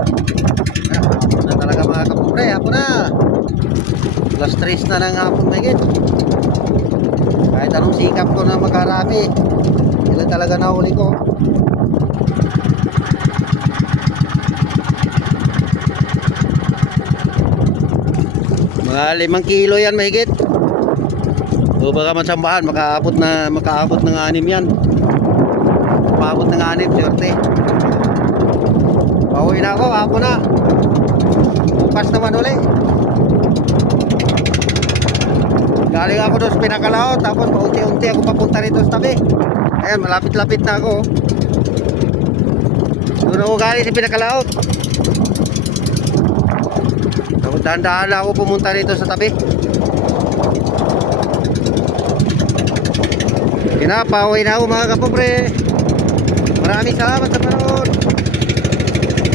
Hapon na talaga mga kapobre, hapon na. Alas 3 na ng hapon mahigit. Kahit anong sikap ko na magharami, sila talaga nahuli ko. Mga 5 kilo yan mahigit. O baka matsambahan, makaabot ng 6 yan. Paabot ng 6, swerte. Pauwi na ako, hapon na. Bukas naman uli. Galing ako doon sa Pinakalao, tapos paunti-unti ako papunta rito sa tabi. Ayan, malapit-lapit na ako. Doon ako galing sa Pinakalao. Tapos dahan-dahan na ako pumunta rito sa tabi. Pinapauwi na ako mga kapobre. Maraming salamat sa panonood.